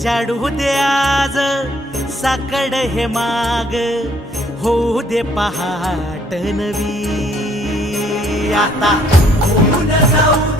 उजाडू दे आज. साकड हे माग. होऊ दे पहाट नवी. आता जाऊ